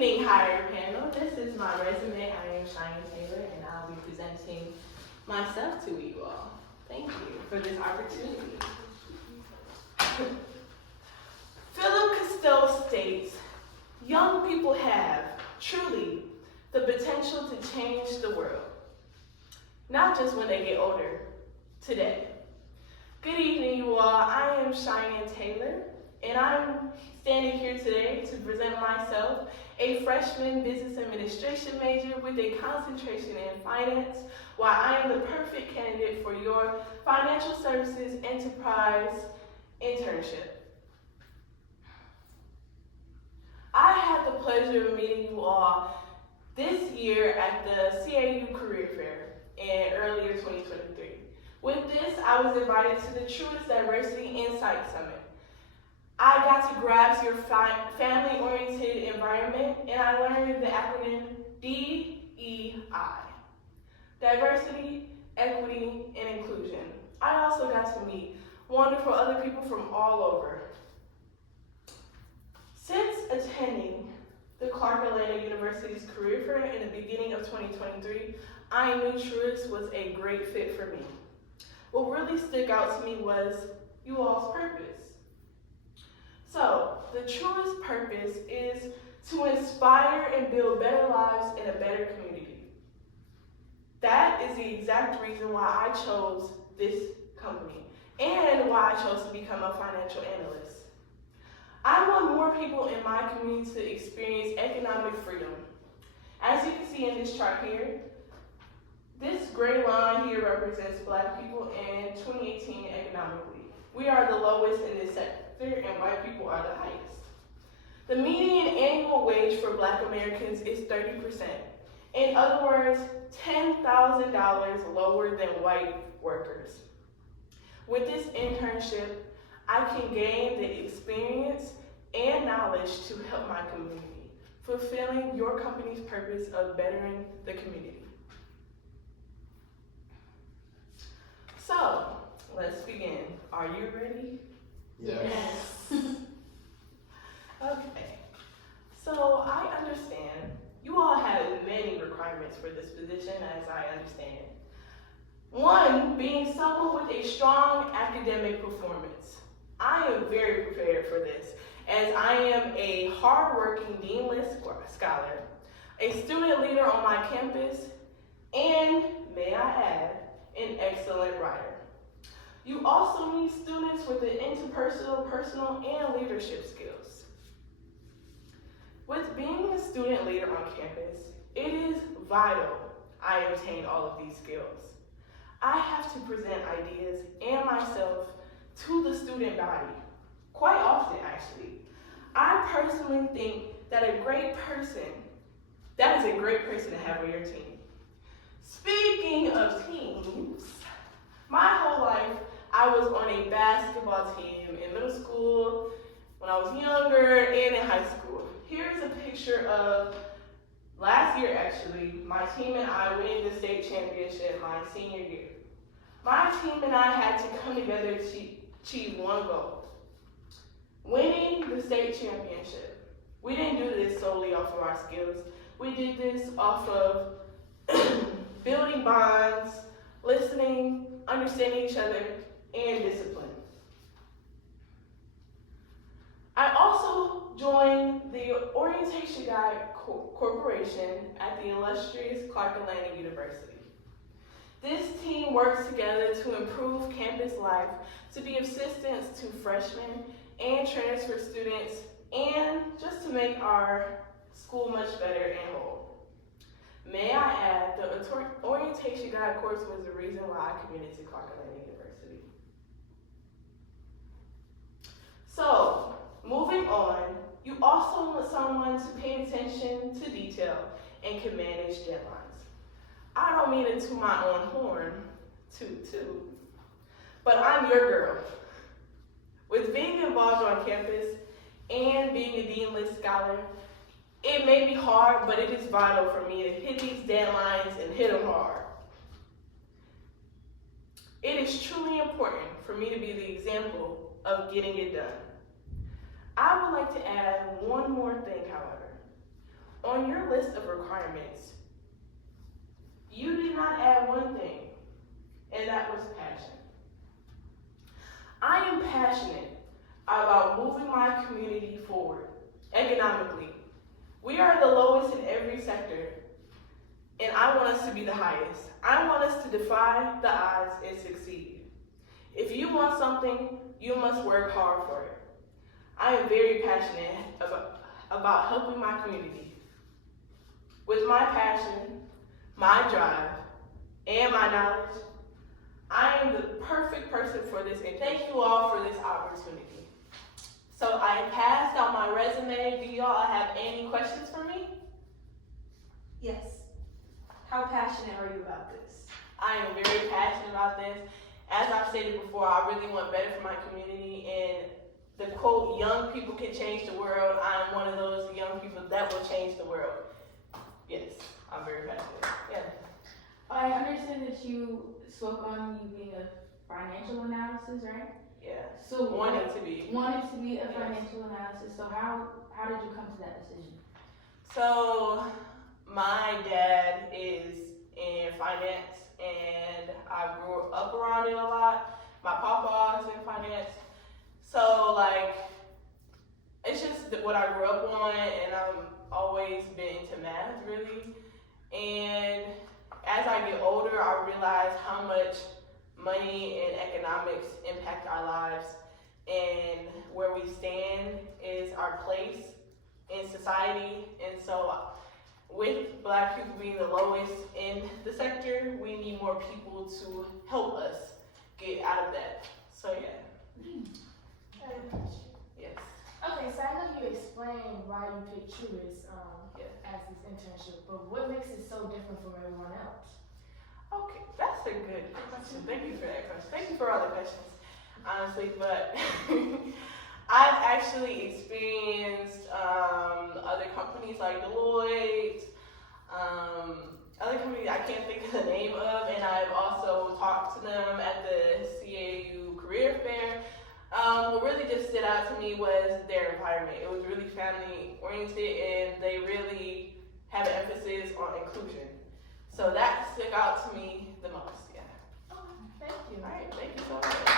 evening, higher panel. This is my resume. I am Cheyenne Taylor, and I'll be presenting myself to you all. Thank you for this opportunity. Philip Costello states, young people have, truly, the potential to change the world. Not just when they get older, today. Good evening, you all. I am Cheyenne Taylor, and I'm standing here today to present myself, a freshman business administration major with a concentration in finance, while I am the perfect candidate for your financial services enterprise internship. I had the pleasure of meeting you all this year at the CAU Career Fair in earlier 2023. With this, I was invited to the Truist Diversity Insight Summit. I got to grasp your family-oriented environment, and I learned the acronym DEI, Diversity, Equity, and Inclusion. I also got to meet wonderful other people from all over. Since attending the Clark Atlanta University's Career Fair in the beginning of 2023, I knew Truist was a great fit for me. What really stuck out to me was you all's purpose. So, the Truist purpose is to inspire and build better lives in a better community. That is the exact reason why I chose this company and why I chose to become a financial analyst. I want more people in my community to experience economic freedom. As you can see in this chart here, this gray line here represents Black people in 2018 economically. We are the lowest in this sector, and white people are the highest. The median annual wage for Black Americans is 30%. In other words, $10,000 lower than white workers. With this internship, I can gain the experience and knowledge to help my community, fulfilling your company's purpose of bettering the community. So, let's begin. Are you ready? Yes. Okay. So, I understand you all have many requirements for this position, as I understand. One, being someone with a strong academic performance. I am very prepared for this, as I am a hardworking deanless scholar, a student leader on my campus, and, may I add, an excellent writer. You also need students with the interpersonal, personal, and leadership skills. With being a student leader on campus, it is vital I obtain all of these skills. I have to present ideas and myself to the student body, quite often actually. I personally think that is a great person to have on your team. Speaking of teams, my whole life I was on a basketball team in middle school, when I was younger, and in high school. Here's a picture of last year actually, my team and I winning the state championship my senior year. My team and I had to come together to achieve one goal: winning the state championship. We didn't do this solely off of our skills. We did this off of building bonds, listening, understanding each other, and discipline. I also joined the Orientation Guide Corporation at the illustrious Clark Atlanta University. This team works together to improve campus life, to be assistance to freshmen and transfer students, and just to make our school much better and whole. May I add, the Orientation Guide course was the reason why I committed to Clark Atlanta University. So, moving on, you also want someone to pay attention to detail and can manage deadlines. I don't mean to toot my own horn, but I'm your girl. With being involved on campus and being a deanless scholar, it may be hard, but it is vital for me to hit these deadlines and hit them hard. It is truly important for me to be the example of getting it done. I would like to add one more thing, however. on your list of requirements, you did not add one thing, and that was passion. I am passionate about moving my community forward economically. We are the lowest in every sector, and I want us to be the highest. I want us to defy the odds and succeed. If you want something, you must work hard for it. I am very passionate about helping my community. With my passion, my drive, and my knowledge, I am the perfect person for this, and thank you all for this opportunity. So I passed out my resume. Do y'all have any questions for me? Yes. How passionate are you about this? I am very passionate about this. As I've stated before, I really want better for my community, and the quote, young people can change the world. I am one of those young people that will change the world. Yes, I'm very passionate. Yeah. I understand that you spoke on you being a financial analysis, right? Yeah. So Wanted to be. Wanted to be a Yes. financial analysis. So how did you come to that decision? So my dad is in finance, and I grew up around it a lot. My papa is in finance. So like, it's just what I grew up on, and I've always been into math really. And as I get older, I realize how much money and economics impact our lives, and where we stand is our place in society. And so with Black people being the lowest in the sector, we need more people to help us get out of that. So yeah. Yes. Okay, so I know you explained why you picked Truist as this internship, but what makes it so different from everyone else? Okay, that's a good question. Thank you for that question. Thank you for all the questions, honestly. But I've actually experienced other companies like Deloitte, other companies I can't think of the name of, and I've also talked to them at the CAU Career Fair. What really just stood out to me was their environment. It was really family oriented, and they really have an emphasis on inclusion. So that stuck out to me the most, yeah. Okay, thank you. All right, thank you so much.